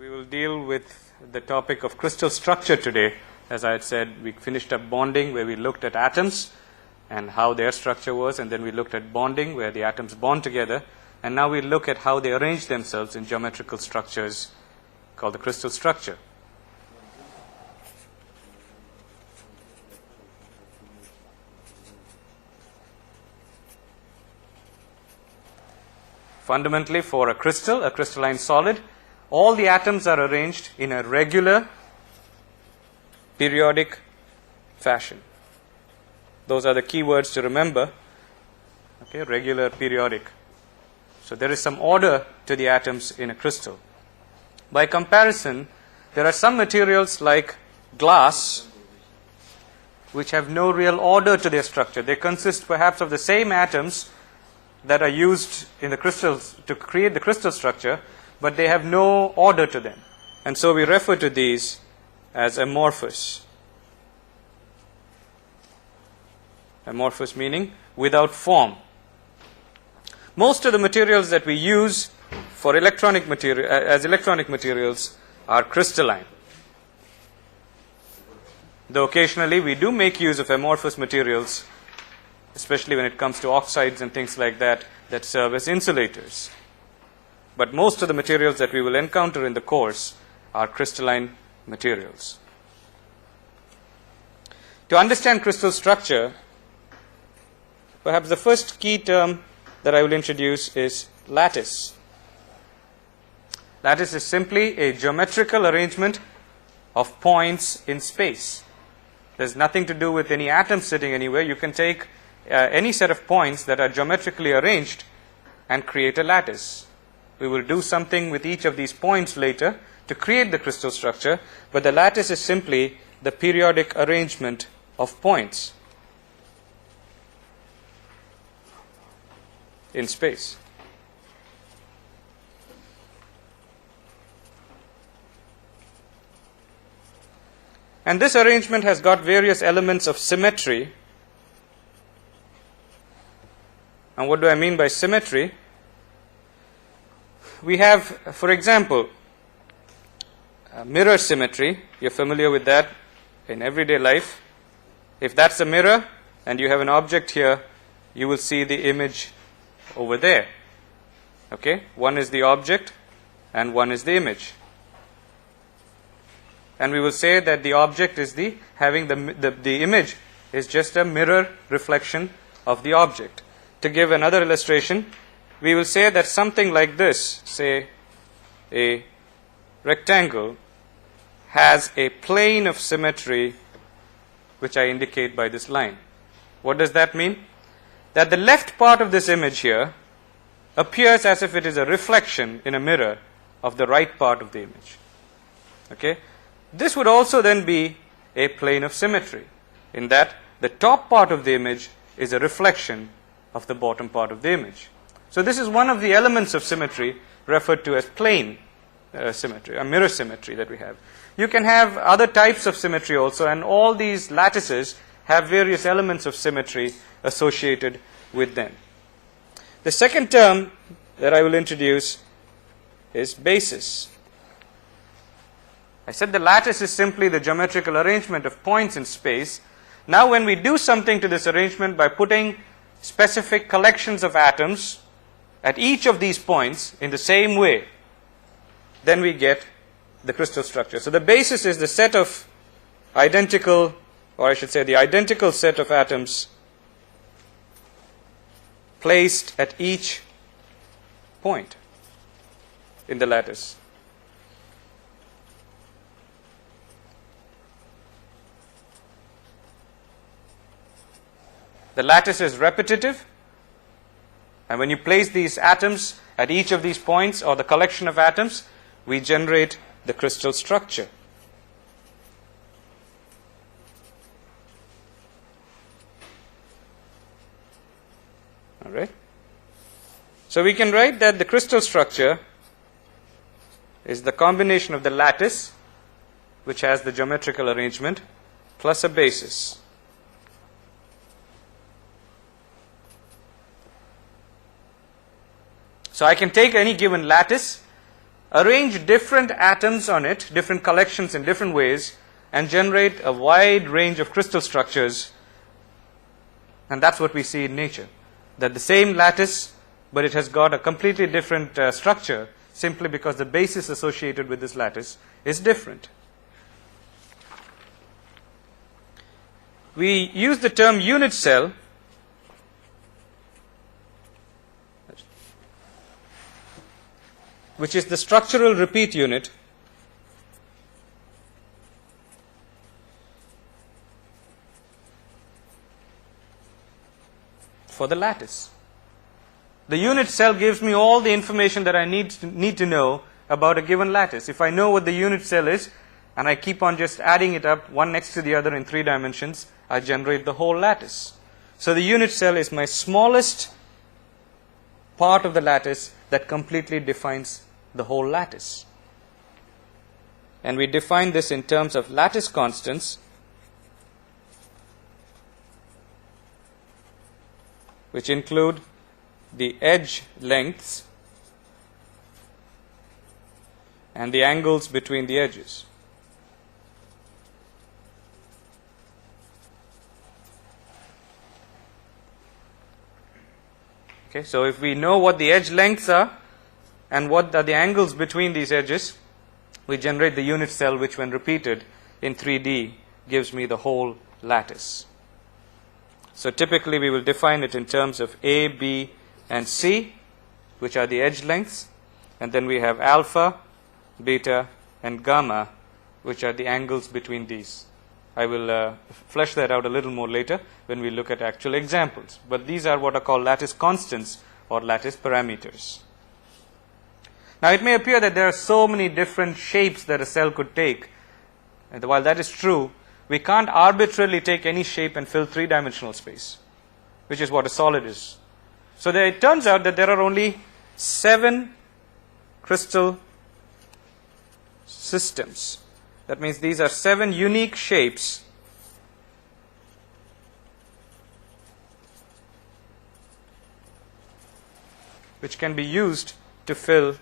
We will deal with the topic of crystal structure today. As I had said, we finished up bonding where we looked at atoms and how their structure was, and then we looked at bonding where the atoms bond together, and now we look at how they arrange themselves in geometrical structures called the crystal structure. Fundamentally, for a crystal, a crystalline solid, all the atoms are arranged in a regular, periodic fashion. Those are the key words to remember. Okay, regular, periodic. So there is some order to the atoms in a crystal. By comparison, there are some materials like glass which have no real order to their structure. They consist perhaps of the same atoms that are used in the crystals to create the crystal structure, but they have no order to them. And so we refer to these as amorphous. Amorphous meaning without form. Most of the materials that we use for electronic materials are crystalline. Though occasionally we do make use of amorphous materials, especially when it comes to oxides and things like that, that serve as insulators. But most of the materials that we will encounter in the course are crystalline materials. To understand crystal structure, perhaps the first key term that I will introduce is lattice. Lattice is simply a geometrical arrangement of points in space. There's nothing to do with any atom sitting anywhere. You can take any set of points that are geometrically arranged and create a lattice. We will do something with each of these points later to create the crystal structure, but the lattice is simply the periodic arrangement of points in space. And this arrangement has got various elements of symmetry. And what do I mean by symmetry? We have, for example, mirror symmetry. You're familiar with that in everyday life. If that's a mirror and you have an object here, you will see the image over there. Okay? One is the object and one is the image. And we will say that the object is the image is just a mirror reflection of the object. To give another illustration, we will say that something like this, say a rectangle, has a plane of symmetry which I indicate by this line. What does that mean? That the left part of this image here appears as if it is a reflection in a mirror of the right part of the image. Okay? This would also then be a plane of symmetry, in that the top part of the image is a reflection of the bottom part of the image. So this is one of the elements of symmetry referred to as plane symmetry, a mirror symmetry that we have. You can have other types of symmetry also, and all these lattices have various elements of symmetry associated with them. The second term that I will introduce is basis. I said the lattice is simply the geometrical arrangement of points in space. Now when we do something to this arrangement by putting specific collections of atoms at each of these points in the same way, then we get the crystal structure. So the basis is the set of identical, or I should say the identical set of atoms placed at each point in the lattice. The lattice is repetitive, and when you place these atoms at each of these points, or the collection of atoms, we generate the crystal structure. All right? So we can write that the crystal structure is the combination of the lattice, which has the geometrical arrangement, plus a basis. So I can take any given lattice arrange different atoms on it, different collections in different ways, and generate a wide range of crystal structures. And that's what we see in nature, that the same lattice, but it has got a completely different structure simply because the basis associated with this lattice is different. We use the term unit cell which is the structural repeat unit for the lattice. The unit cell gives me all the information that I need to know about a given lattice. If I know what the unit cell is, and I keep on just adding it up, one next to the other in 3 dimensions, I generate the whole lattice. So the unit cell is my smallest part of the lattice that completely defines the whole lattice. And we define this in terms of lattice constants, which include the edge lengths and the angles between the edges. Okay, so if we know what the edge lengths are and what are the angles between these edges, we generate the unit cell, which when repeated in 3D gives me the whole lattice. So typically we will define it in terms of A, B, and C, which are the edge lengths, and then we have alpha, beta, and gamma, which are the angles between these. I will flesh that out a little more later when we look at actual examples. But these are what are called lattice constants or lattice parameters. Now it may appear that there are so many different shapes that a cell could take. And while that is true, we can't arbitrarily take any shape and fill 3-dimensional space, which is what a solid is. So it turns out that there are only 7 crystal systems. That means these are 7 unique shapes which can be used to fill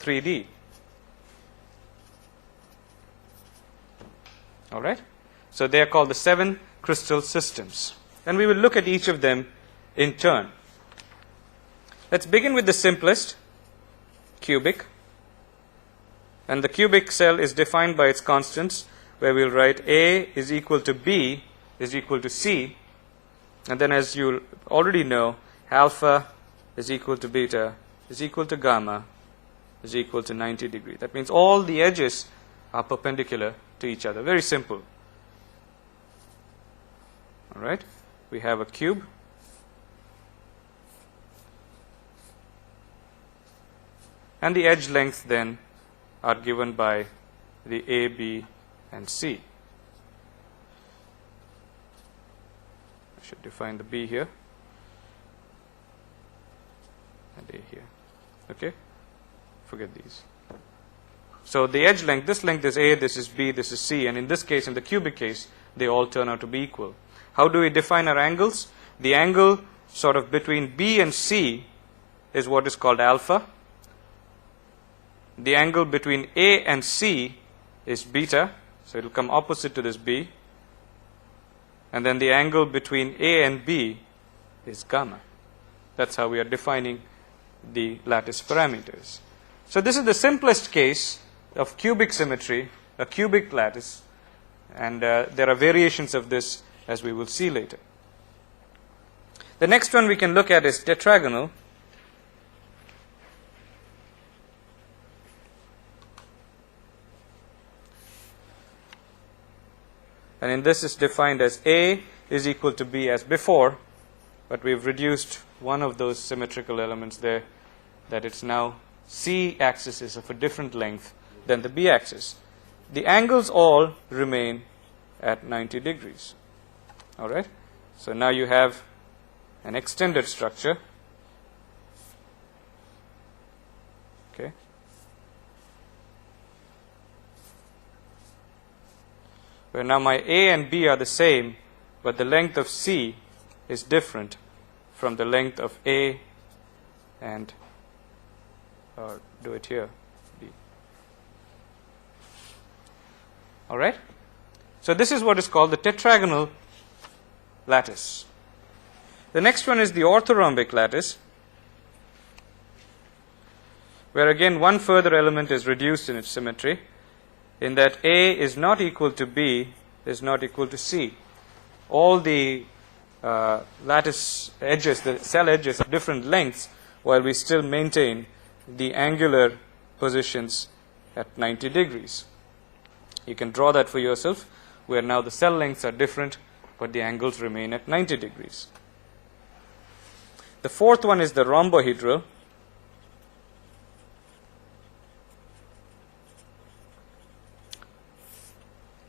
3D. All right? So they are called the 7 crystal systems. And we will look at each of them in turn. Let's begin with the simplest, cubic. And the cubic cell is defined by its constants, where we'll write A is equal to B is equal to C. And then, as you already know, alpha is equal to beta is equal to gamma is equal to 90 degrees. That means all the edges are perpendicular to each other. Very simple. All right? We have a cube. And the edge lengths then are given by the A, B, and C. I should define the B here and A here. Okay? Forget these. So the edge length, this length is A, this is B, this is C, and in this case, in the cubic case, they all turn out to be equal. How do we define our angles? The angle sort of between B and C is what is called alpha. The angle between A and C is beta, so it will come opposite to this B. And then the angle between A and B is gamma. That's how we are defining the lattice parameters. So this is the simplest case of cubic symmetry, a cubic lattice, and there are variations of this as we will see later. The next one we can look at is tetragonal. And in this is defined as A is equal to B as before, but we've reduced one of those symmetrical elements there, that it's now C axis is of a different length than the B axis. The angles all remain at 90 degrees. All right? So now you have an extended structure. Okay? Where now my A and B are the same, but the length of C is different from the length of A and do it here, B. All right? So this is what is called the tetragonal lattice. The next one is the orthorhombic lattice, where again one further element is reduced in its symmetry, in that A is not equal to B is not equal to C. All the lattice edges, the cell edges of different lengths, while we still maintain the angular positions at 90 degrees. You can draw that for yourself, where now the cell lengths are different, but the angles remain at 90 degrees. The fourth one is the rhombohedral,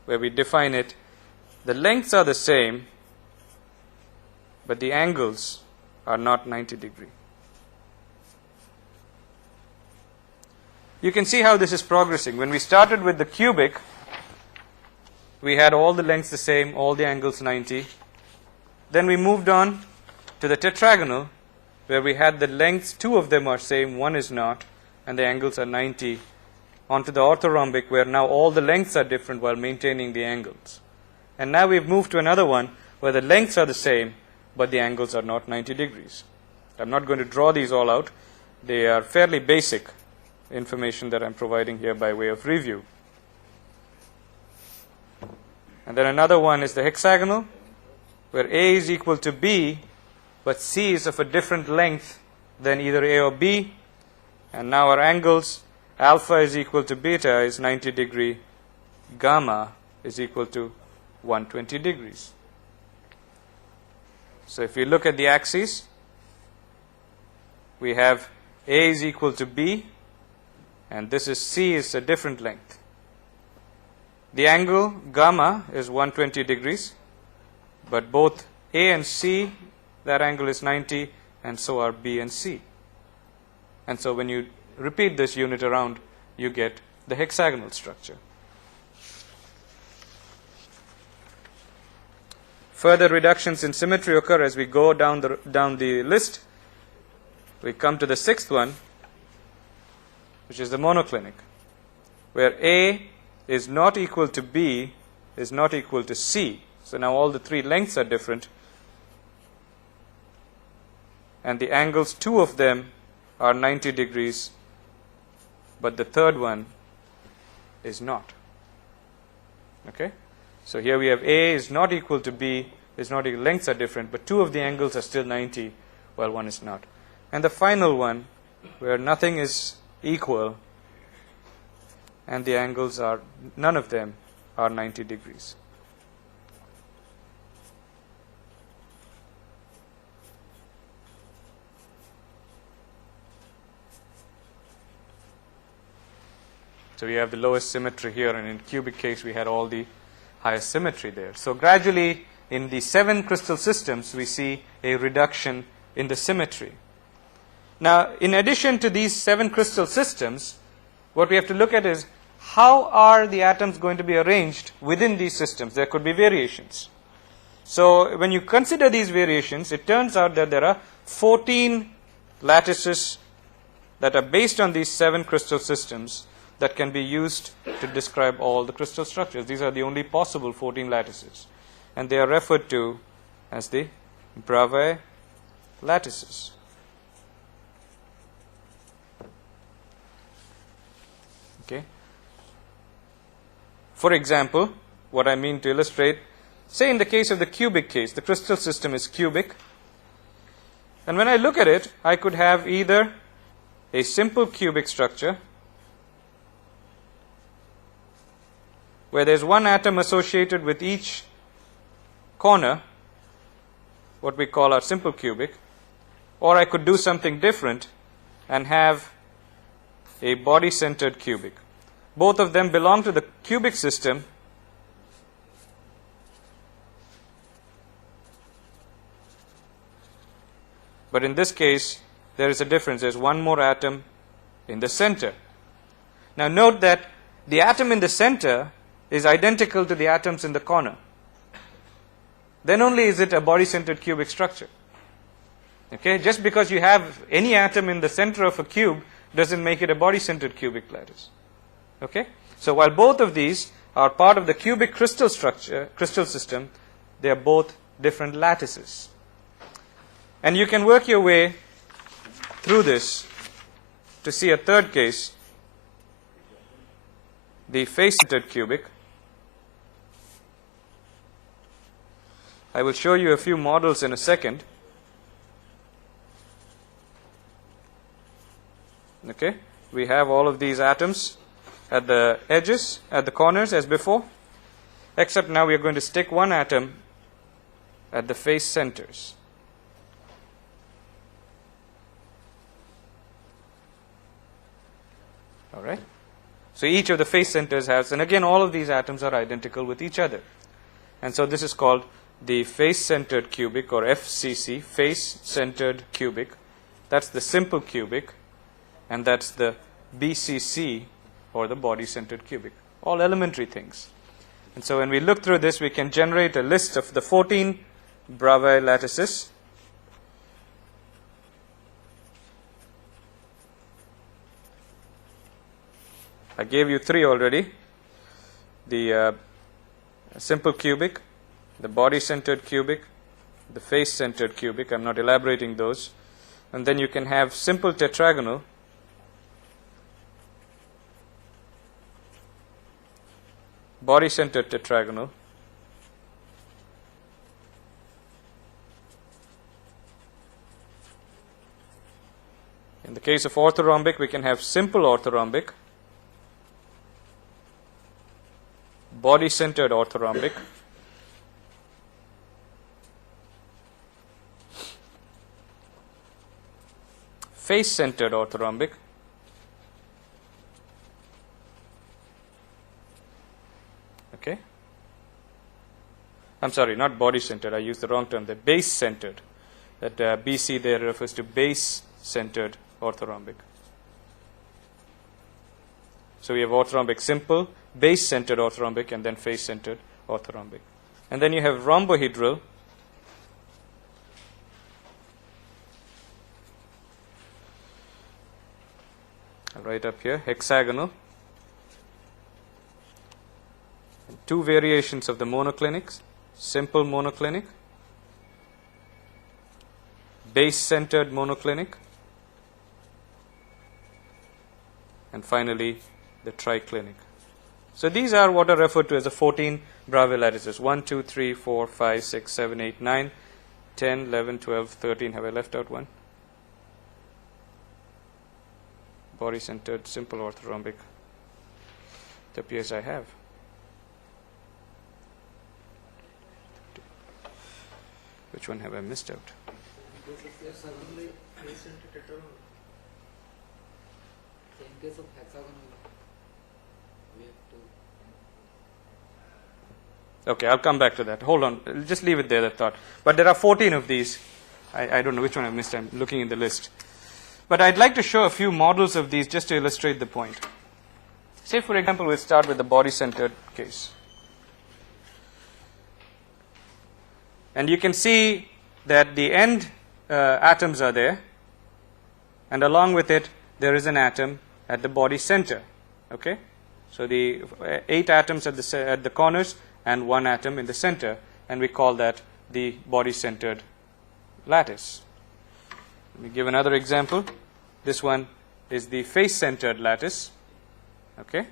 where we define it, the lengths are the same, but the angles are not 90 degree. You can see how this is progressing. When we started with the cubic, we had all the lengths the same, all the angles 90. Then we moved on to the tetragonal, where we had the lengths, two of them are same, one is not, and the angles are 90. Onto the orthorhombic, where now all the lengths are different while maintaining the angles. And now we've moved to another one where the lengths are the same, but the angles are not 90 degrees. I'm not going to draw these all out. They are fairly basic information that I'm providing here by way of review. And then another one is the hexagonal, where A is equal to B, but C is of a different length than either A or B. And now our angles, alpha is equal to beta is 90 degree, gamma is equal to 120 degrees. So if you look at the axes, we have A is equal to B, and this is C is a different length. The angle gamma is 120 degrees, but both A and C, that angle is 90, and so are B and C. And so when you repeat this unit around, you get the hexagonal structure. Further reductions in symmetry occur as we go down the list. We come to the sixth one, which is the monoclinic, where A is not equal to B is not equal to C. So now all the three lengths are different, and the angles, two of them are 90 degrees, but the third one is not. Okay? So here we have A is not equal to B, is not equal, lengths are different, but two of the angles are still 90, while one is not. And the final one, where nothing is equal, and the angles are, none of them are 90 degrees. So we have the lowest symmetry here, and in cubic case we had all the highest symmetry there. So gradually in the 7 crystal systems we see a reduction in the symmetry. Now in addition to these 7 crystal systems, what we have to look at is how are the atoms going to be arranged within these systems. There could be variations. So when you consider these variations, it turns out that there are 14 lattices that are based on these 7 crystal systems that can be used to describe all the crystal structures. These are the only possible 14 lattices, and they are referred to as the Bravais lattices. Okay. For example, what I mean to illustrate, say in the case of the cubic case, the crystal system is cubic, and when I look at it, I could have either a simple cubic structure where there's one atom associated with each corner, what we call our simple cubic, or I could do something different and have a body-centered cubic. Both of them belong to the cubic system, but in this case there is a difference. There's one more atom in the center. Now note that the atom in the center is identical to the atoms in the corner. Then only is it a body-centered cubic structure. Okay? Just because you have any atom in the center of a cube doesn't make it a body-centered cubic lattice. Okay? So while both of these are part of the cubic crystal structure, crystal system, they are both different lattices. And you can work your way through this to see a third case, the face-centered cubic. I will show you a few models in a second. Okay, we have all of these atoms at the edges, at the corners as before, except now we are going to stick one atom at the face centers. All right. So each of the face centers has, and again all of these atoms are identical with each other. And so this is called the face-centered cubic, or FCC, face-centered cubic. That's the simple cubic, and that's the BCC, or the body-centered cubic. All elementary things. And so when we look through this, we can generate a list of the 14 Bravais lattices. I gave you 3 already. The simple cubic, the body-centered cubic, the face-centered cubic. I'm not elaborating those. And then you can have simple tetragonal, body-centered tetragonal, in the case of orthorhombic, we can have simple orthorhombic, body-centered orthorhombic, face-centered orthorhombic, okay. I'm sorry, not body-centered. I used the wrong term. The base-centered. That BC there refers to base-centered orthorhombic. So we have orthorhombic simple, base-centered orthorhombic, and then face-centered orthorhombic. And then you have rhombohedral, right up here, hexagonal, and 2 variations of the monoclinics, simple monoclinic, base-centered monoclinic, and finally the triclinic. So these are what are referred to as the 14 Bravais lattices. 1, 2, 3, 4, 5, 6, 7, 8, 9, 10, 11, 12, 13. Have I left out one? Body-centered, simple orthorhombic. It appears I have. Which one have I missed out? In case of hexagonal, we have to. Okay, I'll come back to that. Hold on. Just leave it there, that thought. But there are 14 of these. I don't know which one I missed. I'm looking in the list. But I'd like to show a few models of these just to illustrate the point. Say, for example, we'll start with the body-centered case. And you can see that the end atoms are there, and along with it, there is an atom at the body center. Okay? So the 8 atoms at the corners and 1 atom in the center, and we call that the body-centered lattice. Let me give another example. This one is the face-centered lattice. Okay?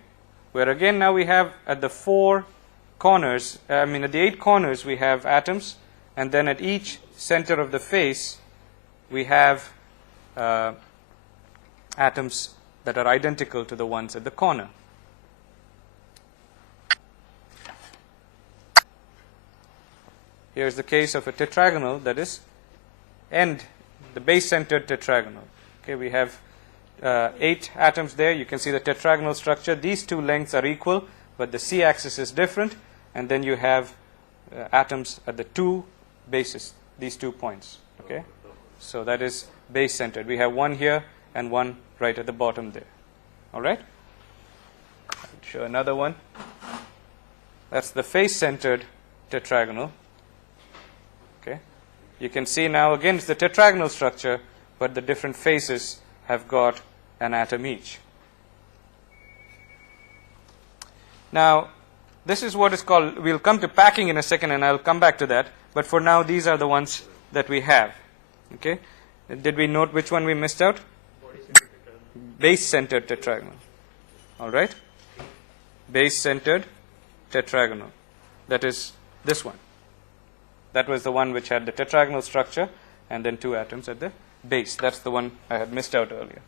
Where again now we have at the 4 corners, at the 8 corners we have atoms, and then at each center of the face we have atoms that are identical to the ones at the corner. Here's the case of a tetragonal, that is the base-centered tetragonal. Okay, we have 8 atoms there. You can see the tetragonal structure. These 2 lengths are equal, but the c-axis is different. And then you have atoms at the 2 bases, these 2 points. Okay, so that is base-centered. We have 1 here and 1 right at the bottom there. All right. I'll show another one. That's the face-centered tetragonal. Okay. You can see now again it's the tetragonal structure, but the different faces have got an atom each. Now, This is what is called, we'll come to packing in a second and I'll come back to that. But for now, these are the ones that we have. Okay? Did we note which one we missed out? Base-centered tetragonal. All right? Base-centered tetragonal. That is this one. That was the one which had the tetragonal structure and then 2 atoms at the base. That's the one I had missed out earlier.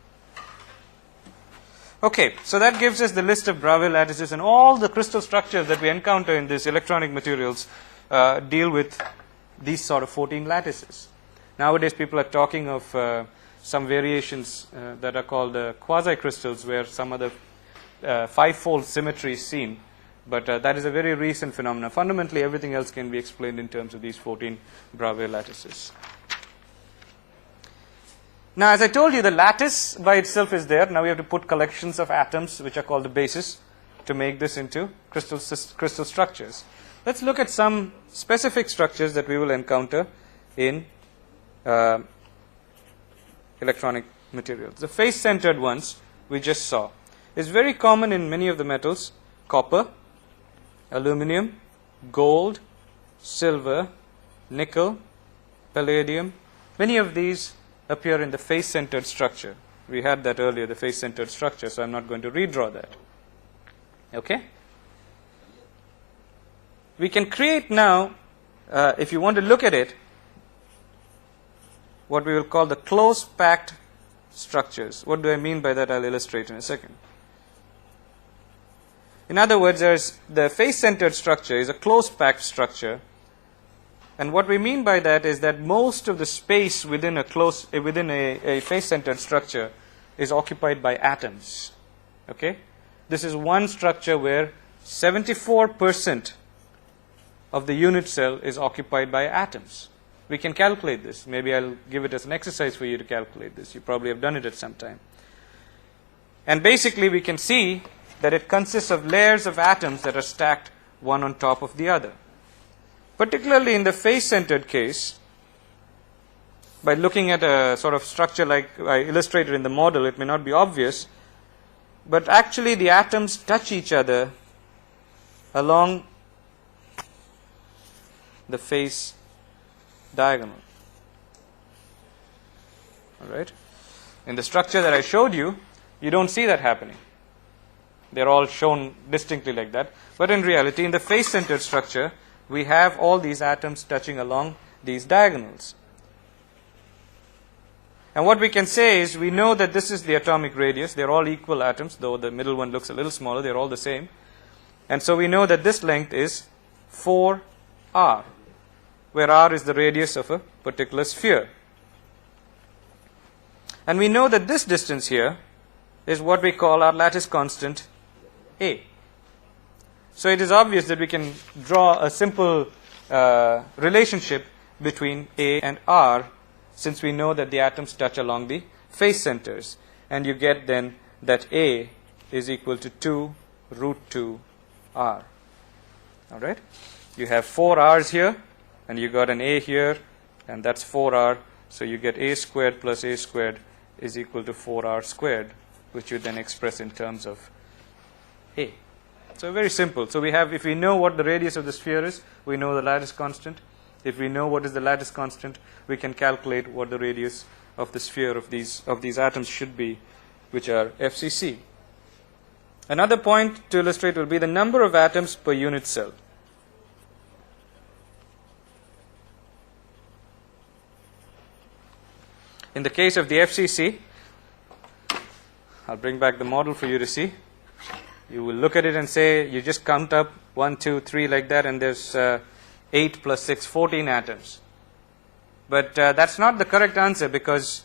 Okay, so that gives us the list of Bravais lattices, and all the crystal structures that we encounter in these electronic materials deal with these sort of 14 lattices. Nowadays, people are talking of some variations that are called quasi-crystals, where some other 5-fold symmetry is seen. But that is a very recent phenomenon. Fundamentally, everything else can be explained in terms of these 14 Bravais lattices. Now, as I told you, the lattice by itself is there. Now we have to put collections of atoms, which are called the bases, to make this into crystal structures. Let's look at some specific structures that we will encounter in electronic materials. The face-centered ones we just saw is very common in many of the metals: copper, aluminum, gold, silver, nickel, palladium. Many of these appear in the face-centered structure. We had that earlier, the face-centered structure, so I'm not going to redraw that. Okay? We can create now, if you want to look at it, what we will call the close-packed structures. What do I mean by that? I'll illustrate in a second. In other words, the face-centered structure is a close-packed structure. And what we mean by that is that most of the space within a face-centered structure is occupied by atoms. Okay? This is one structure where 74% of the unit cell is occupied by atoms. We can calculate this. Maybe I'll give it as an exercise for you to calculate this. You probably have done it at some time. And basically, we can see that it consists of layers of atoms that are stacked one on top of the other. Particularly in the face-centered case, by looking at a sort of structure like I illustrated in the model, it may not be obvious, but actually the atoms touch each other along the face diagonal. All right? In the structure that I showed you, you don't see that happening. They're all shown distinctly like that. But in reality, in the face-centered structure, we have all these atoms touching along these diagonals. And what we can say is we know that this is the atomic radius. They're all equal atoms, though the middle one looks a little smaller. They're all the same. And so we know that this length is 4r, where r is the radius of a particular sphere. And we know that this distance here is what we call our lattice constant, A. So it is obvious that we can draw a simple relationship between A and R, since we know that the atoms touch along the face centers. And you get then that A is equal to 2 root 2 R. All right? You have 4 R's here, and you got an A here, and that's 4R. So you get A squared plus A squared is equal to 4R squared, which you then express in terms of A. So very simple. So we have, if we know what the radius of the sphere is, we know the lattice constant. If we know what is the lattice constant, we can calculate what the radius of the sphere of these atoms should be, which are FCC. Another point to illustrate will be the number of atoms per unit cell. In the case of the FCC, I'll bring back the model for you to see. You will look at it and say, you just count up 1, 2, 3 like that, and there's 8 plus 6, 14 atoms. But that's not the correct answer, because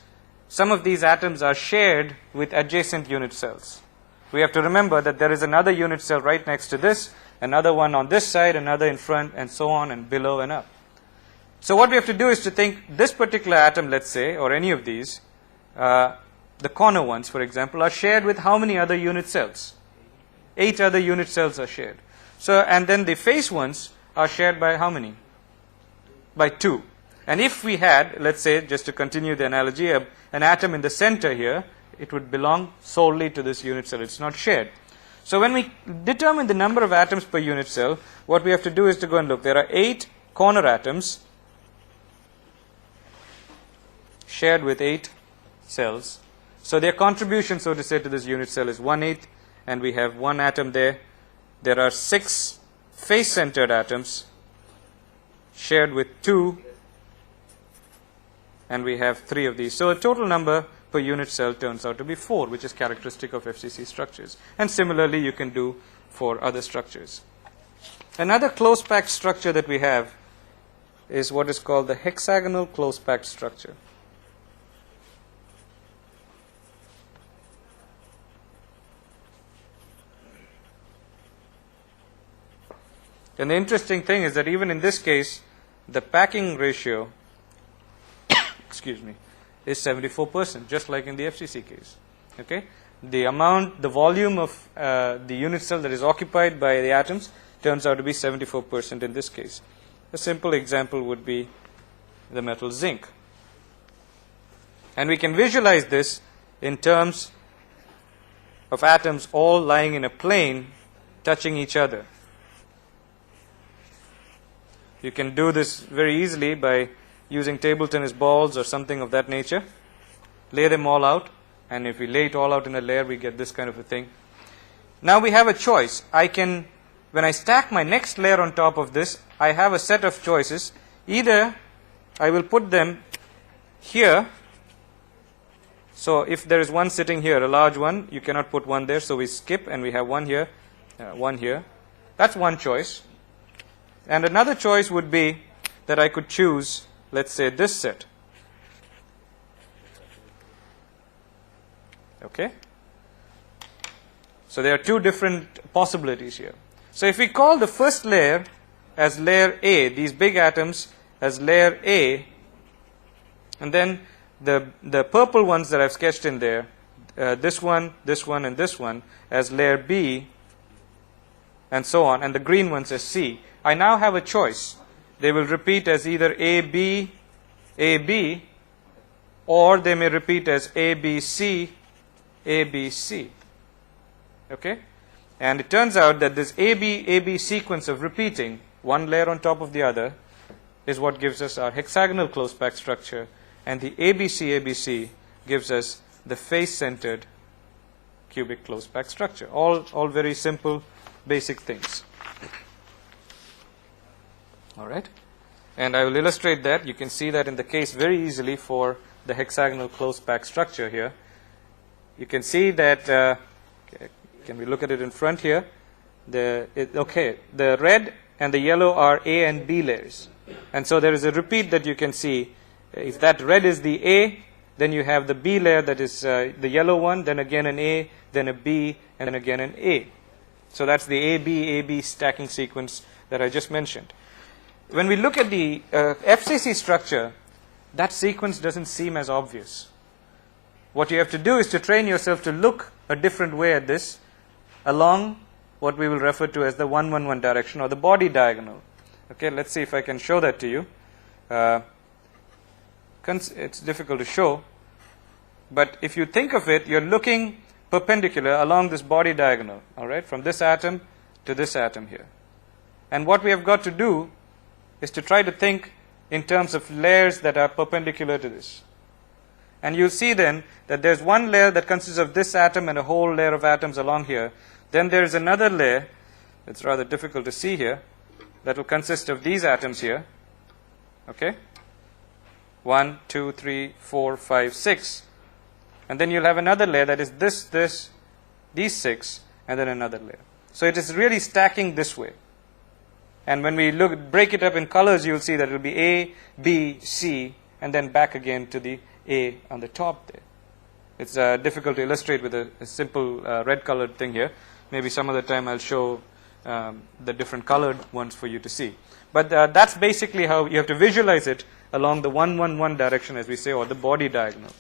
some of these atoms are shared with adjacent unit cells. We have to remember that there is another unit cell right next to this, another one on this side, another in front, and so on, and below and up. So what we have to do is to think this particular atom, let's say, or any of these, the corner ones, for example, are shared with how many other unit cells? 8 other unit cells are shared. So, and then the face ones are shared by how many? By 2. And if we had, let's say, just to continue the analogy, an atom in the center here, it would belong solely to this unit cell. It's not shared. So when we determine the number of atoms per unit cell, what we have to do is to go and look. There are 8 corner atoms shared with 8 cells. So their contribution, so to say, to this unit cell is 1/8, and we have 1 atom there. There are 6 face-centered atoms shared with 2, and we have 3 of these. So a total number per unit cell turns out to be 4, which is characteristic of FCC structures. And similarly, you can do for other structures. Another close-packed structure that we have is what is called the hexagonal close-packed structure. And the interesting thing is that even in this case, the packing ratio excuse me, is 74%, just like in the FCC case. Okay? The volume of the unit cell that is occupied by the atoms turns out to be 74% in this case. A simple example would be the metal zinc. And we can visualize this in terms of atoms all lying in a plane touching each other. You can do this very easily by using table tennis balls or something of that nature. Lay them all out, and if we lay it all out in a layer, we get this kind of a thing. Now we have a choice. When I stack my next layer on top of this, I have a set of choices. Either I will put them here. So if there is one sitting here, a large one, you cannot put one there, so we skip, and we have one here, one here. That's one choice. And another choice would be that I could choose, let's say, this set. Okay? So there are 2 different possibilities here. So if we call the first layer as layer A, these big atoms as layer A, and then the purple ones that I've sketched in there, this one, and this one, as layer B, and so on, and the green ones as C, I now have a choice. They will repeat as either AB, AB, or they may repeat as ABC, ABC. Okay? And it turns out that this AB, AB sequence of repeating, one layer on top of the other, is what gives us our hexagonal close-packed structure, and the ABC, ABC gives us the face-centered cubic close-packed structure. All very simple, basic things. All right? And I will illustrate that. You can see that in the case very easily for the hexagonal close-packed structure here. You can see that, can we look at it in front here? The red and the yellow are A and B layers. And so there is a repeat that you can see. If that red is the A, then you have the B layer that is the yellow one, then again an A, then a B, and then again an A. So that's the AB, AB stacking sequence that I just mentioned. When we look at the FCC structure, that sequence doesn't seem as obvious. What you have to do is to train yourself to look a different way at this along what we will refer to as the 1-1-1 direction, or the body diagonal. Okay, let's see if I can show that to you. It's difficult to show, but if you think of it, you're looking perpendicular along this body diagonal, all right, from this atom to this atom here. And what we have got to do is to try to think in terms of layers that are perpendicular to this. And you'll see then that there's one layer that consists of this atom and a whole layer of atoms along here. Then there's another layer, it's rather difficult to see here, that will consist of these atoms here. Okay? 1, 2, 3, 4, 5, 6. And then you'll have another layer that is these 6, and then another layer. So it is really stacking this way. And when we break it up in colors, you'll see that it will be A, B, C, and then back again to the A on the top there. It's difficult to illustrate with a simple red-colored thing here. Maybe some other time I'll show the different colored ones for you to see. But that's basically how you have to visualize it along the 1-1-1 direction, as we say, or the body diagonal.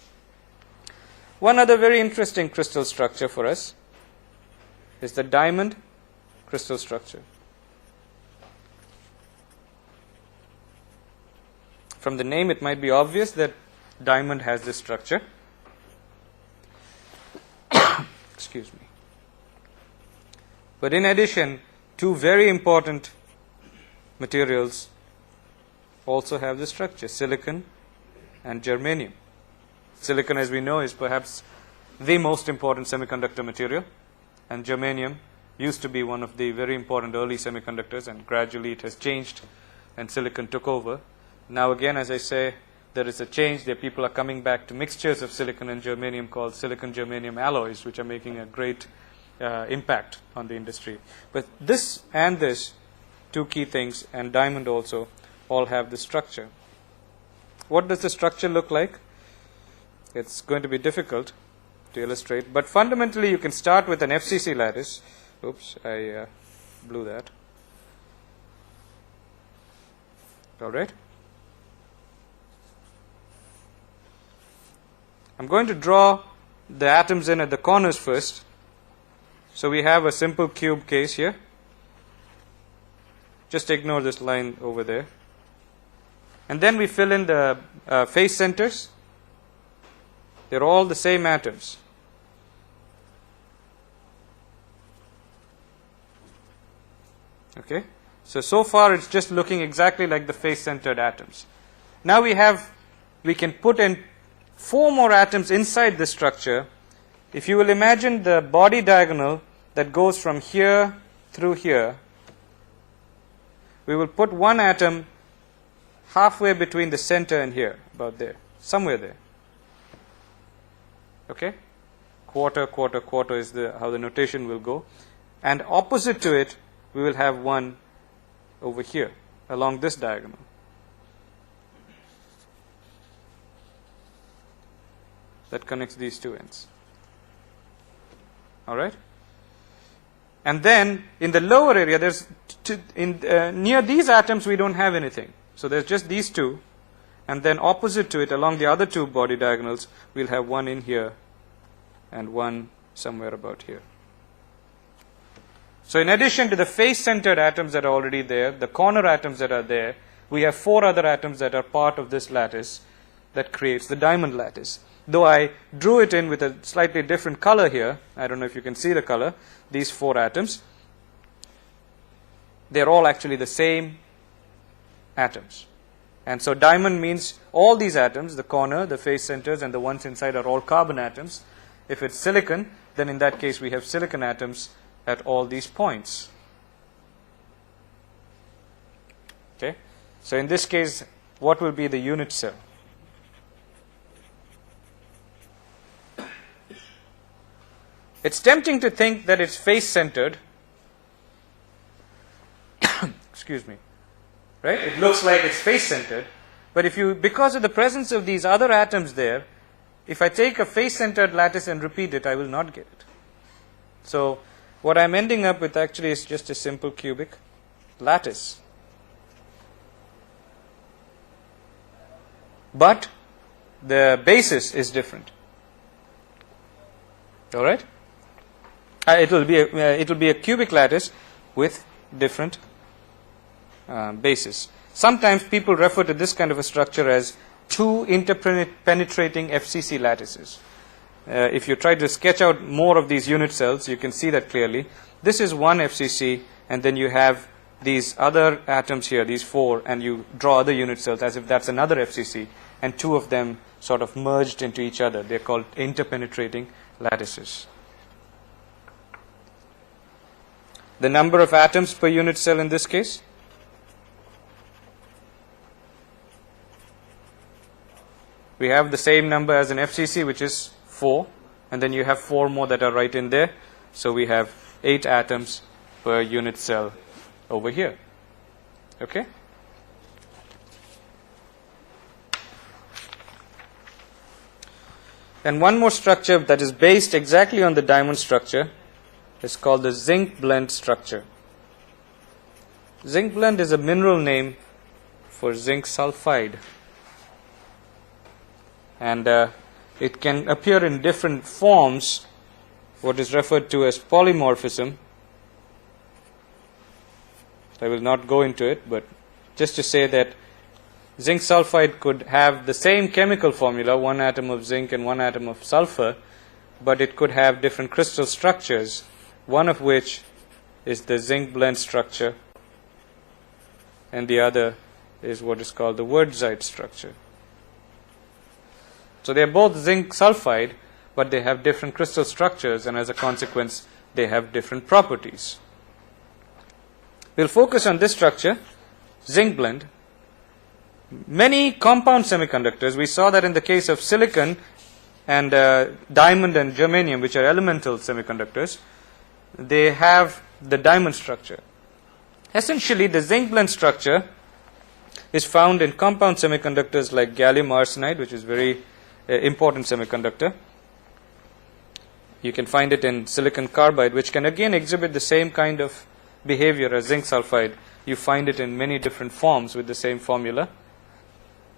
One other very interesting crystal structure for us is the diamond crystal structure. From the name, it might be obvious that diamond has this structure. Excuse me. But in addition, two very important materials also have the structure, silicon and germanium. Silicon, as we know, is perhaps the most important semiconductor material, and germanium used to be one of the very important early semiconductors, and gradually it has changed and silicon took over. Now again, as I say, there is a change. There people are coming back to mixtures of silicon and germanium called silicon-germanium alloys, which are making a great impact on the industry. But this and this, two key things, and diamond also, all have the structure. What does the structure look like? It's going to be difficult to illustrate, but fundamentally you can start with an FCC lattice. Oops, I blew that. All right. I'm going to draw the atoms in at the corners first. So we have a simple cube case here. Just ignore this line over there. And then we fill in the face centers. They're all the same atoms. Okay. So far it's just looking exactly like the face-centered atoms. Now we can put in 4 more atoms inside this structure. If you will imagine the body diagonal that goes from here through here, we will put one atom halfway between the center and here, about there, somewhere there. Okay? Quarter, quarter, quarter is how the notation will go. And opposite to it, we will have one over here, along this diagonal. That connects these two ends. All right? And then, in the lower area, near these atoms, we don't have anything. So there's just these two. And then opposite to it, along the other two body diagonals, we'll have one in here and one somewhere about here. So in addition to the face-centered atoms that are already there, the corner atoms that are there, we have 4 other atoms that are part of this lattice that creates the diamond lattice. Though I drew it in with a slightly different color here, I don't know if you can see the color, these 4 atoms, they're all actually the same atoms. And so diamond means all these atoms, the corner, the face centers, and the ones inside are all carbon atoms. If it's silicon, then in that case we have silicon atoms at all these points. Okay? So in this case, what will be the unit cell? It's tempting to think that it's face-centered. Excuse me. Right? It looks like it's face-centered. But because of the presence of these other atoms there, if I take a face-centered lattice and repeat it, I will not get it. So what I'm ending up with actually is just a simple cubic lattice. But the basis is different. All right? It will be a cubic lattice with different bases. Sometimes people refer to this kind of a structure as 2 interpenetrating FCC lattices. If you try to sketch out more of these unit cells, you can see that clearly. This is one FCC, and then you have these other atoms here, these 4, and you draw other unit cells as if that's another FCC, and 2 of them sort of merged into each other. They're called interpenetrating lattices. The number of atoms per unit cell in this case? We have the same number as an FCC, which is 4, and then you have 4 more that are right in there. So we have 8 atoms per unit cell over here. Okay? And one more structure that is based exactly on the diamond structure is called the zinc blende structure. Zinc blende is a mineral name for zinc sulfide. And it can appear in different forms, what is referred to as polymorphism. I will not go into it, but just to say that zinc sulfide could have the same chemical formula, 1 atom of zinc and 1 atom of sulfur, but it could have different crystal structures, one of which is the zinc blende structure, and the other is what is called the wurtzite structure. So they are both zinc sulfide, but they have different crystal structures, and as a consequence, they have different properties. We'll focus on this structure, zinc blende. Many compound semiconductors, we saw that in the case of silicon and diamond and germanium, which are elemental semiconductors, they have the diamond structure. Essentially, the zinc blende structure is found in compound semiconductors like gallium arsenide, which is very important semiconductor. You can find it in silicon carbide, which can again exhibit the same kind of behavior as zinc sulfide. You find it in many different forms with the same formula.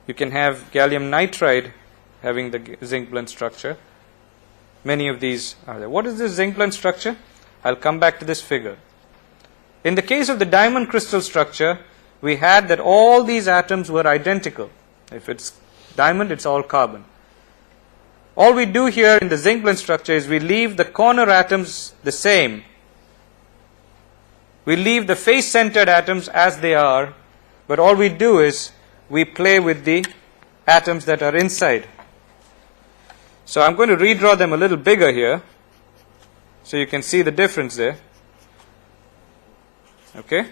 You can have gallium nitride having the zinc blende structure. Many of these are there. What is this zinc blende structure? I'll come back to this figure. In the case of the diamond crystal structure, we had that all these atoms were identical. If it's diamond, it's all carbon. All we do here in the zinc blende structure is we leave the corner atoms the same. We leave the face-centered atoms as they are, but all we do is we play with the atoms that are inside. So I'm going to redraw them a little bigger here, so you can see the difference there. Okay?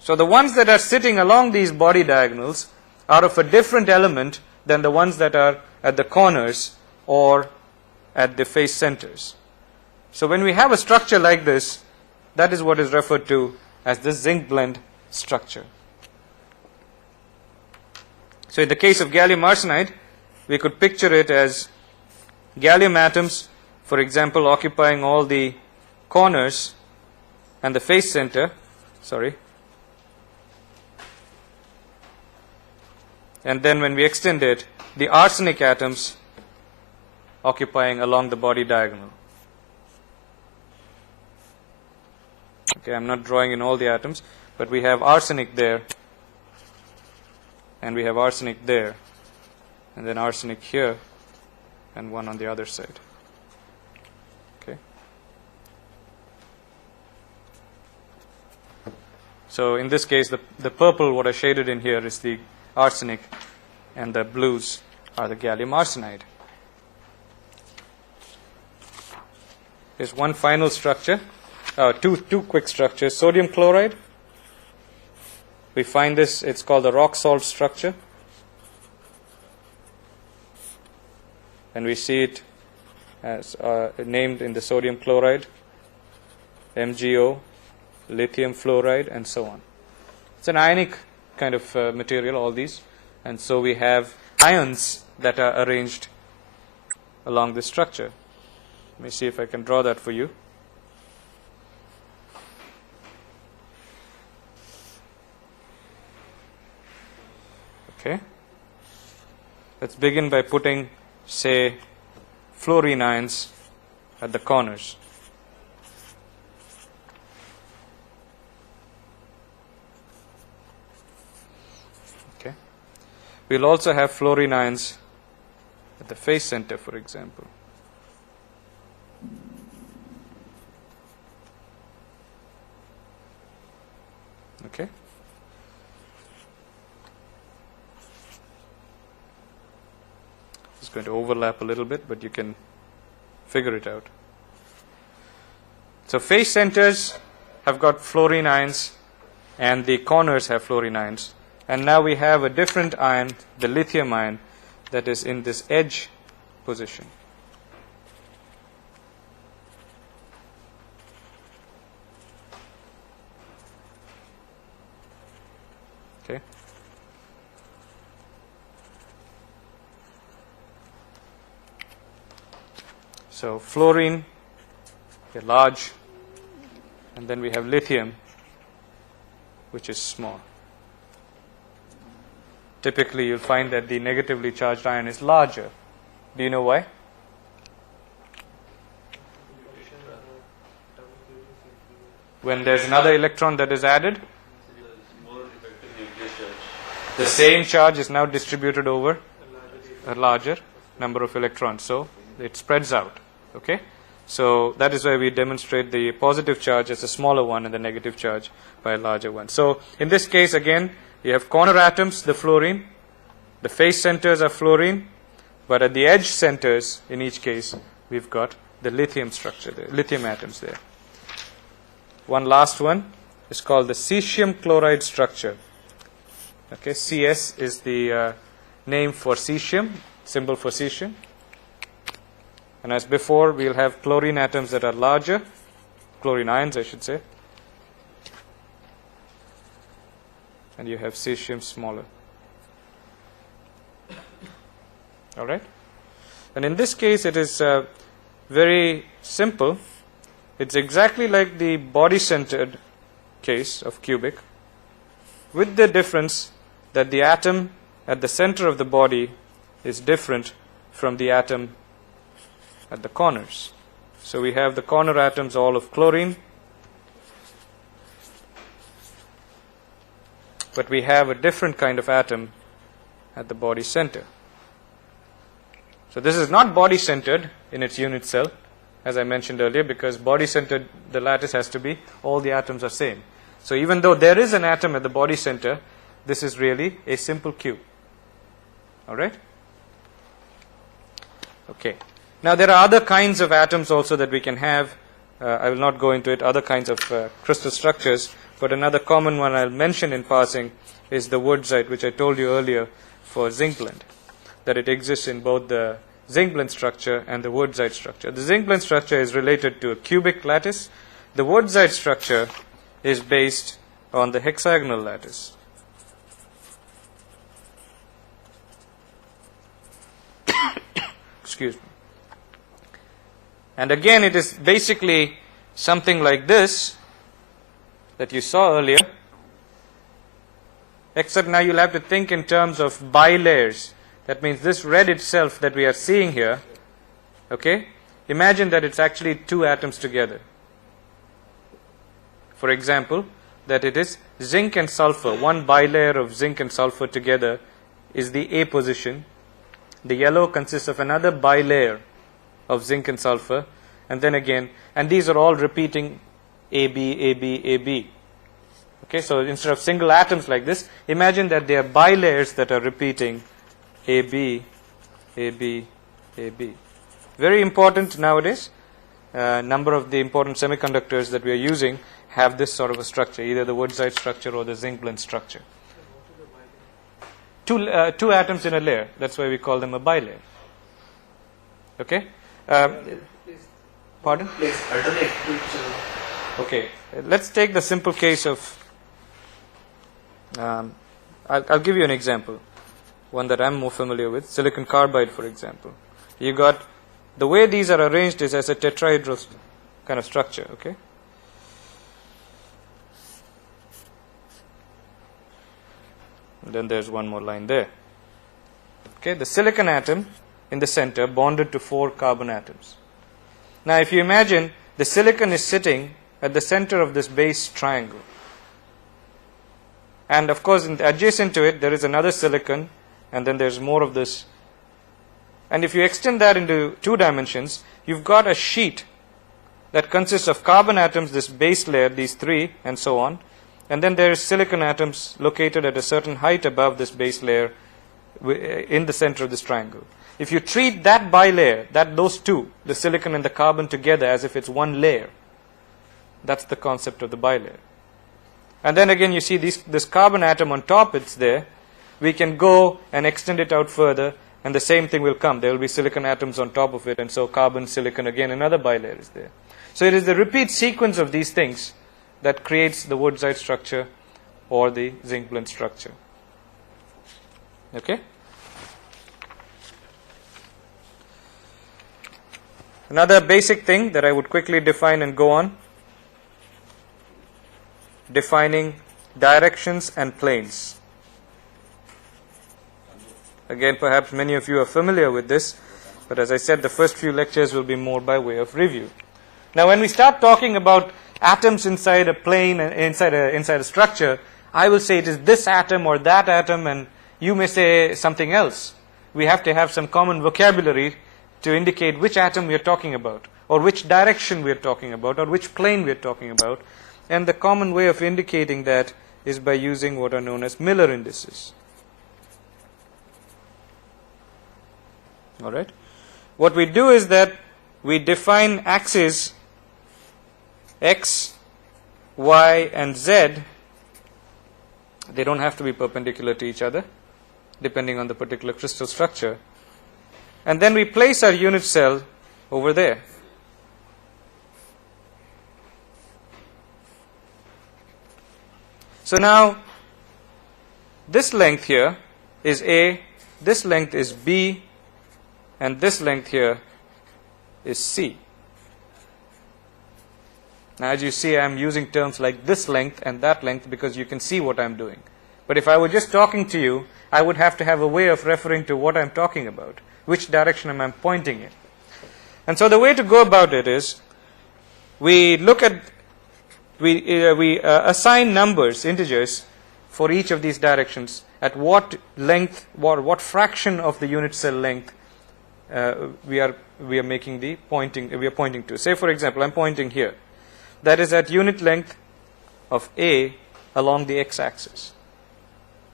So the ones that are sitting along these body diagonals are of a different element than the ones that are at the corners or at the face centers. So when we have a structure like this, that is what is referred to as the zinc blende structure. So in the case of gallium arsenide, we could picture it as gallium atoms, for example, occupying all the corners and the face center, and then when we extend it, the arsenic atoms occupying along the body diagonal. Okay, I'm not drawing in all the atoms, but we have arsenic there, and we have arsenic there, and then arsenic here, and one on the other side. Okay. So in this case, the purple, what I shaded in here, is the arsenic, and the blues are the gallium arsenide. Here's one final structure, two quick structures. Sodium chloride. We find this, it's called the rock salt structure. And we see it as named in the sodium chloride, MgO, lithium fluoride, and so on. It's an ionic kind of material, all these. And so we have ions that are arranged along this structure. Let me see if I can draw that for you. Okay. Let's begin by putting, say, fluorine ions at the corners. Okay. We'll also have fluorine ions at the face center, for example. Okay. It's going to overlap a little bit, but you can figure it out. So face centers have got fluorine ions, and the corners have fluorine ions. And now we have a different ion, the lithium ion, that is in this edge position. Okay. So fluorine, okay, large, and then we have lithium, which is small. Typically, you'll find that the negatively charged ion is larger. Do you know why? When there's another electron that is added, the same charge is now distributed over a larger number of electrons, so it spreads out. Okay, So that is why we demonstrate the positive charge as a smaller one and the negative charge by a larger one. So in this case, again, you have corner atoms, the fluorine. The face centers are fluorine, but at the edge centers, in each case, we've got the lithium structure there, lithium atoms there. One last one is called the cesium chloride structure. Okay, CS is the name for cesium, symbol for cesium. And as before, we'll have chlorine atoms that are larger, chlorine ions, I should say. And you have cesium smaller. All right? And in this case, it is very simple. It's exactly like the body-centered case of cubic, with the difference that the atom at the center of the body is different from the atom at the corners. So we have the corner atoms all of chlorine, but we have a different kind of atom at the body center. So this is not body-centered in its unit cell, as I mentioned earlier, because body-centered, the lattice has to be, all the atoms are same. So even though there is an atom at the body center, this is really a simple cube. All right? Okay. Now there are other kinds of atoms also that we can have. I will not go into it, other kinds of crystal structures, but another common one I'll mention in passing is the wurtzite, which I told you earlier for zinc blende, that it exists in both the zinc blende structure and the wurtzite structure. The zinc blende structure is related to a cubic lattice. The wurtzite structure is based on the hexagonal lattice. Excuse me. And again, it is basically something like this that you saw earlier, except now you'll have to think in terms of bilayers. That means this red itself that we are seeing here, okay, imagine that it's actually two atoms together. For example, that it is zinc and sulfur. One bilayer of zinc and sulfur together is the A position. The yellow consists of another bilayer of zinc and sulfur, and then again, and these are all repeating AB, AB, AB. Okay, so instead of single atoms like this, imagine that they are bilayers that are repeating AB, AB, AB. Very important nowadays. Number of the important semiconductors that we are using have this sort of a structure, either the wurtzite structure or the zinc blende structure. Two atoms in a layer. That's why we call them a bilayer. Okay. Pardon? Please alternate to each other. Okay. Let's take the simple case of. I'll give you an example. One that I'm more familiar with, silicon carbide, for example. You got the way these are arranged is as a tetrahedral kind of structure. Okay. And then there's one more line there. Okay, the silicon atom in the center bonded to 4 carbon atoms. Now, if you imagine the silicon is sitting at the center of this base triangle, and of course, adjacent to it, there is another silicon, and then there's more of this. And if you extend that into 2 dimensions, you've got a sheet that consists of carbon atoms, this base layer, these 3, and so on. And then there is silicon atoms located at a certain height above this base layer in the center of this triangle. If you treat that bilayer, those two, the silicon and the carbon together as if it's one layer, that's the concept of the bilayer. And then again you see this carbon atom on top, it's there. We can go and extend it out further and the same thing will come. There will be silicon atoms on top of it, and so carbon, silicon, again another bilayer is there. So it is the repeat sequence of these things that creates the wurtzite structure or the zinc blende structure. Okay? Another basic thing that I would quickly define and go on, defining directions and planes. Again, perhaps many of you are familiar with this, but as I said, the first few lectures will be more by way of review. Now, when we start talking about atoms inside a plane, inside a structure, I will say it is this atom or that atom, and you may say something else. We have to have some common vocabulary to indicate which atom we are talking about. or which direction we are talking about, or which plane we are talking about. And the common way of indicating that is by using what are known as Miller indices. All right. What we do is that we define axes x, y, and z. They don't have to be perpendicular to each other, depending on the particular crystal structure. And then we place our unit cell over there. So now, this length here is A, this length is B, and this length here is C. Now, as you see, I am using terms like this length and that length because you can see what I am doing. But if I were just talking to you, I would have to have a way of referring to what I am talking about, which direction am I pointing in. And so the way to go about it is, we look at, we assign numbers, integers, for each of these directions at what length, what fraction of the unit cell length we are making the pointing, we are pointing to. Say, for example, I'm pointing here. That is at unit length of A along the x-axis.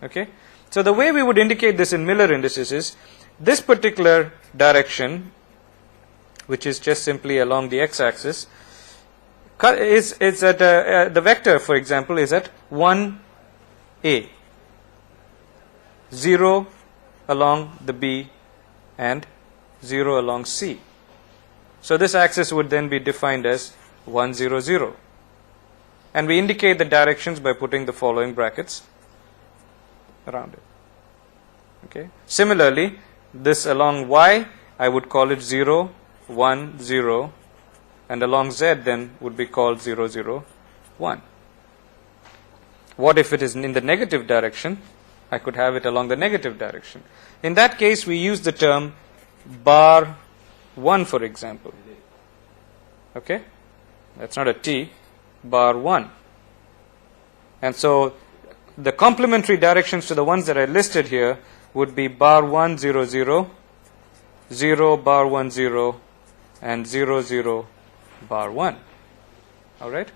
Okay? So the way we would indicate this in Miller indices is this particular direction, which is just simply along the x-axis, is at the vector, for example, is at 1a, 0 along the B, and 0 along C. So this axis would then be defined as 1, 0, 0. And we indicate the directions by putting the following brackets around it. Okay. Similarly, this along Y, I would call it 0, 1, 0, and along Z then would be called 0, 0, 1. What if it is in the negative direction? I could have it along the negative direction. In that case, we use the term bar 1, for example. Okay? That's not a T, bar 1. And so the complementary directions to the ones that I listed here would be bar 1, 0, 0, 0, bar 1, 0, and 0, 0, bar 1. All right?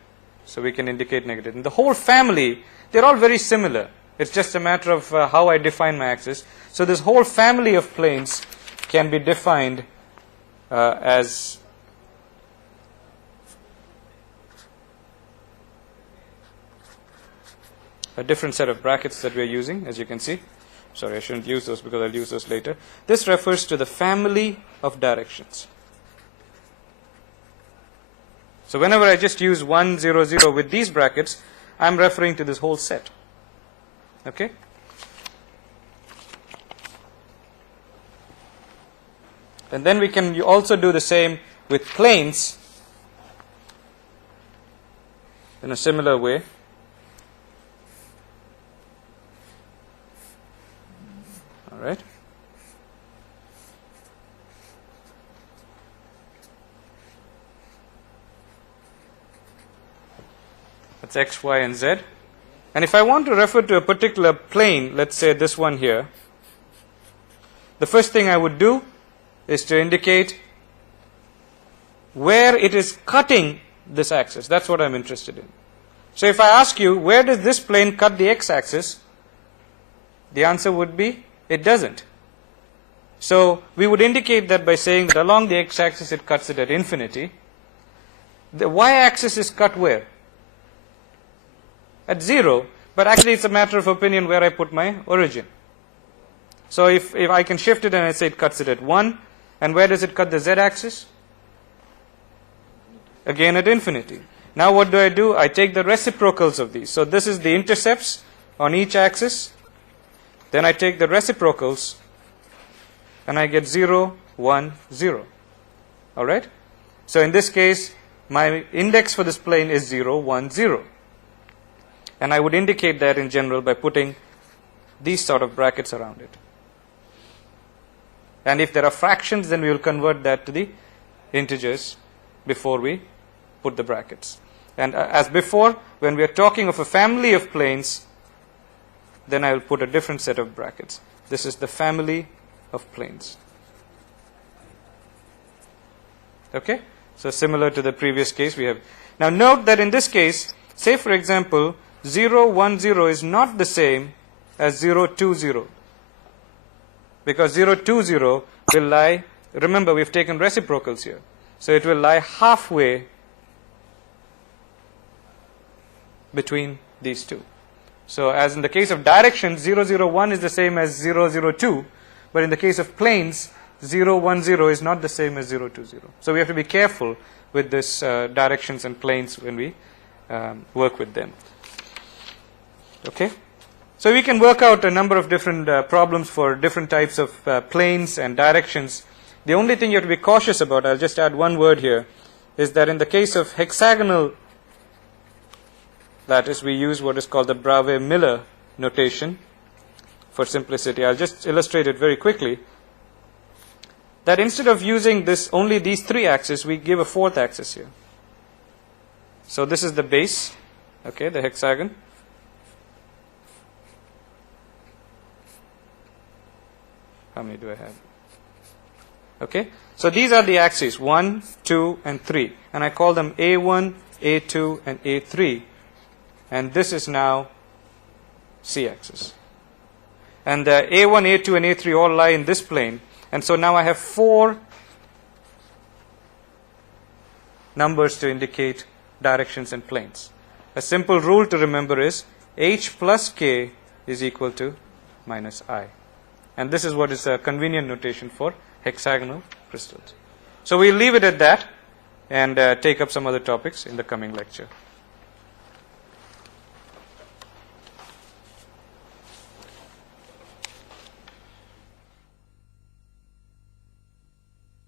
So we can indicate negative. And the whole family, they're all very similar. It's just a matter of how I define my axis. So this whole family of planes can be defined as a different set of brackets that we are using, as you can see. Sorry, I shouldn't use those because I'll use those later. This refers to the family of directions. So whenever I just use 1, 0, 0 with these brackets, I'm referring to this whole set. Okay? And then we can also do the same with planes in a similar way. All right? That's x, y, and z. And if I want to refer to a particular plane, let's say this one here, the first thing I would do is to indicate where it is cutting this axis. That's what I'm interested in. So if I ask you, where does this plane cut the x-axis? The answer would be, it doesn't. So we would indicate that by saying that along the x-axis it cuts it at infinity. The y-axis is cut where? At 0, but actually it's a matter of opinion where I put my origin. So if I can shift it and I say it cuts it at 1, and where does it cut the z-axis? Again at infinity. Now what do? I take the reciprocals of these. So this is the intercepts on each axis. Then I take the reciprocals and I get 0, 1, 0. All right? So in this case, my index for this plane is 0, 1, 0. And I would indicate that in general by putting these sort of brackets around it. And if there are fractions, then we will convert that to the integers before we put the brackets. And as before, when we are talking of a family of planes, then I will put a different set of brackets. This is the family of planes. Okay? So similar to the previous case we have. Now note that in this case, say for example, 0, 1, 0 is not the same as 0, 2, 0. Because 0, 2, 0 will lie, remember we've taken reciprocals here. So it will lie halfway between these two. So as in the case of directions, 0, 0, 1 is the same as 0, 0, 2. But in the case of planes, 0, 1, 0 is not the same as 0, 2, 0. So we have to be careful with this directions and planes when we work with them. Okay? So we can work out a number of different problems for different types of planes and directions. The only thing you have to be cautious about, I'll just add one word here, is that in the case of hexagonal, that is, we use what is called the Bravais-Miller notation for simplicity. I'll just illustrate it very quickly. That instead of using this only these three axes, we give a fourth axis here. So this is the base, okay, the hexagon. How many do I have? Okay, so these are the axes 1, 2, and 3, and I call them A1, A2, and A3. And this is now C-axis. And the A1, A2, and A3 all lie in this plane. And so now I have 4 numbers to indicate directions and planes. A simple rule to remember is H plus K is equal to minus I. And this is what is a convenient notation for hexagonal crystals. So we'll leave it at that and take up some other topics in the coming lecture.